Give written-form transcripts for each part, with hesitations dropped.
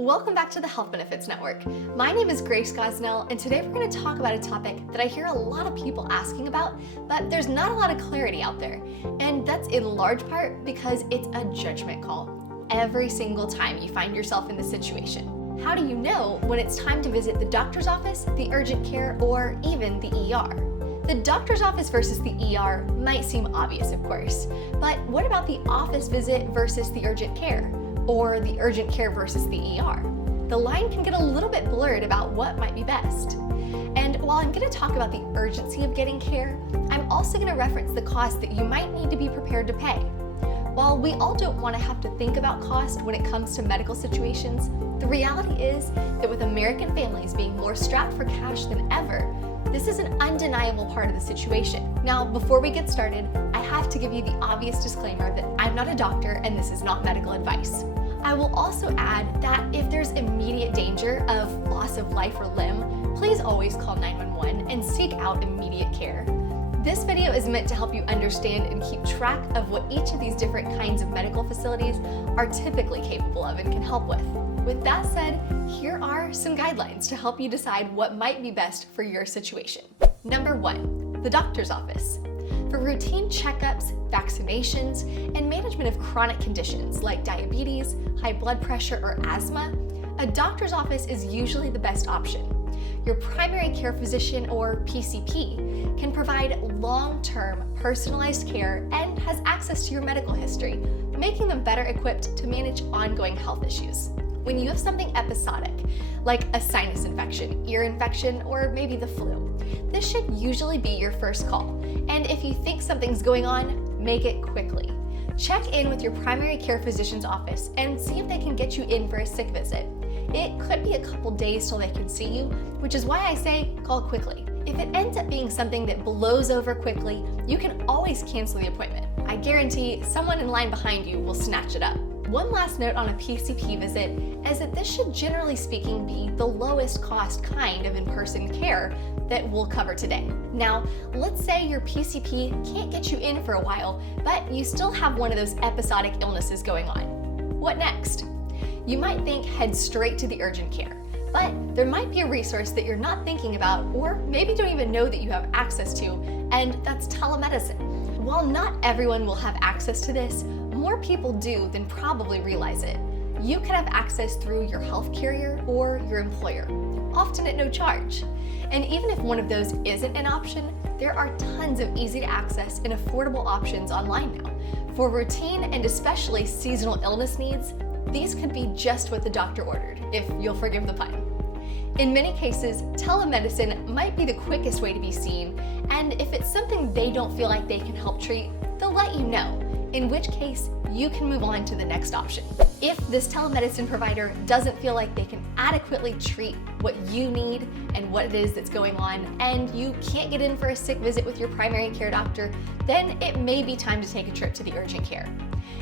Welcome back to the Health Benefits Network. My name is Grace Gosnell, and today we're going to talk about a topic that I hear a lot of people asking about, but there's not a lot of clarity out there. And that's in large part because it's a judgment call every single time you find yourself in this situation. How do you know when it's time to visit the doctor's office, the urgent care, or even the ER? The doctor's office versus the ER might seem obvious, of course, but what about the office visit versus the urgent care? Or the urgent care versus the ER? The line can get a little bit blurred about what might be best. And while I'm going to talk about the urgency of getting care, I'm also going to reference the cost that you might need to be prepared to pay. While we all don't want to have to think about cost when it comes to medical situations, the reality is that with American families being more strapped for cash than ever, this is an undeniable part of the situation. Now, before we get started, I have to give you the obvious disclaimer that I'm not a doctor and this is not medical advice. I will also add that if there's immediate danger of loss of life or limb, please always call 911 and seek out immediate care. This video is meant to help you understand and keep track of what each of these different kinds of medical facilities are typically capable of and can help with. With that said, here are some guidelines to help you decide what might be best for your situation. Number 1, the doctor's office. For routine checkups, vaccinations, and management of chronic conditions like diabetes, high blood pressure, or asthma, a doctor's office is usually the best option. Your primary care physician, or PCP, can provide long-term personalized care and has access to your medical history, making them better equipped to manage ongoing health issues. When you have something episodic, like a sinus infection, ear infection, or maybe the flu, this should usually be your first call. And if you think something's going on, make it quickly. Check in with your primary care physician's office and see if they can get you in for a sick visit. It could be a couple days till they can see you, which is why I say call quickly. If it ends up being something that blows over quickly, you can always cancel the appointment. I guarantee someone in line behind you will snatch it up. One last note on a PCP visit is that this should, generally speaking, be the lowest cost kind of in-person care that we'll cover today. Now, let's say your PCP can't get you in for a while, but you still have one of those episodic illnesses going on. What next? You might think head straight to the urgent care, but there might be a resource that you're not thinking about or maybe don't even know that you have access to, and that's telemedicine. While not everyone will have access to this, more people do than probably realize it. You can have access through your health carrier or your employer, often at no charge. And even if one of those isn't an option, there are tons of easy to access and affordable options online now. For routine and especially seasonal illness needs, these could be just what the doctor ordered, if you'll forgive the pun. In many cases, telemedicine might be the quickest way to be seen, and if it's something they don't feel like they can help treat, they'll let you know, in which case you can move on to the next option. If this telemedicine provider doesn't feel like they can adequately treat what you need and what it is that's going on, and you can't get in for a sick visit with your primary care doctor, then it may be time to take a trip to the urgent care.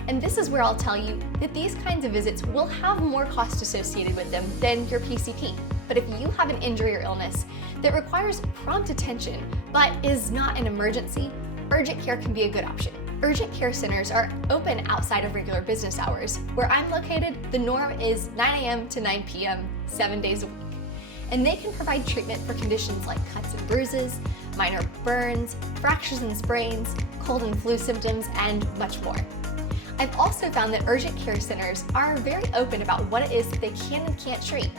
And this is where I'll tell you that these kinds of visits will have more cost associated with them than your PCP. But if you have an injury or illness that requires prompt attention but is not an emergency, urgent care can be a good option. Urgent care centers are open outside of regular business hours. Where I'm located, the norm is 9 a.m. to 9 p.m., 7 days a week. And they can provide treatment for conditions like cuts and bruises, minor burns, fractures and sprains, cold and flu symptoms, and much more. I've also found that urgent care centers are very open about what it is that they can and can't treat.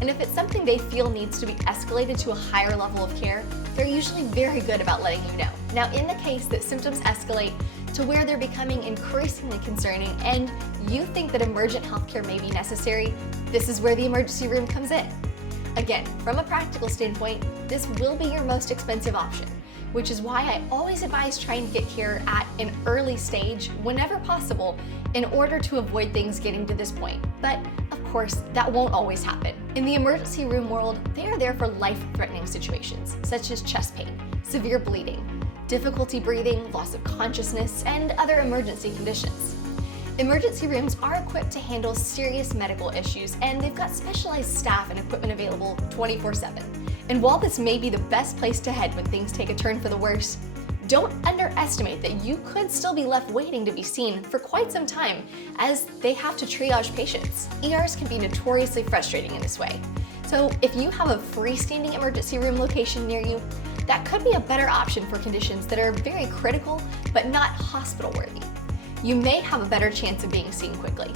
And if it's something they feel needs to be escalated to a higher level of care, they're usually very good about letting you know. Now, in the case that symptoms escalate to where they're becoming increasingly concerning and you think that emergent healthcare may be necessary, this is where the emergency room comes in. Again, from a practical standpoint, this will be your most expensive option, which is why I always advise trying to get care at an early stage whenever possible in order to avoid things getting to this point. But of course, that won't always happen. In the emergency room world, they are there for life-threatening situations, such as chest pain, severe bleeding, difficulty breathing, loss of consciousness, and other emergency conditions. Emergency rooms are equipped to handle serious medical issues, and they've got specialized staff and equipment available 24/7. And while this may be the best place to head when things take a turn for the worse, don't underestimate that you could still be left waiting to be seen for quite some time, as they have to triage patients. ERs can be notoriously frustrating in this way. So if you have a freestanding emergency room location near you, that could be a better option for conditions that are very critical but not hospital worthy. You may have a better chance of being seen quickly.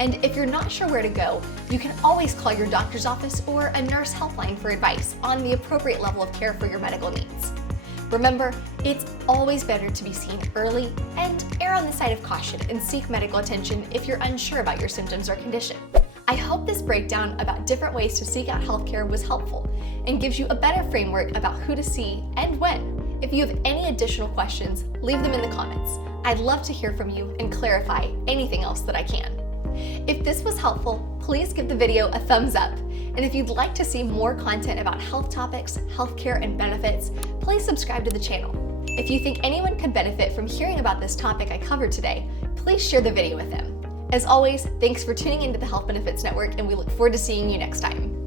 And if you're not sure where to go, you can always call your doctor's office or a nurse helpline for advice on the appropriate level of care for your medical needs. Remember, it's always better to be seen early and err on the side of caution and seek medical attention if you're unsure about your symptoms or condition. I hope this breakdown about different ways to seek out healthcare was helpful and gives you a better framework about who to see and when. If you have any additional questions, leave them in the comments. I'd love to hear from you and clarify anything else that I can. If this was helpful, please give the video a thumbs up. And if you'd like to see more content about health topics, healthcare, and benefits, please subscribe to the channel. If you think anyone could benefit from hearing about this topic I covered today, please share the video with them. As always, thanks for tuning into the Health Benefits Network, and we look forward to seeing you next time.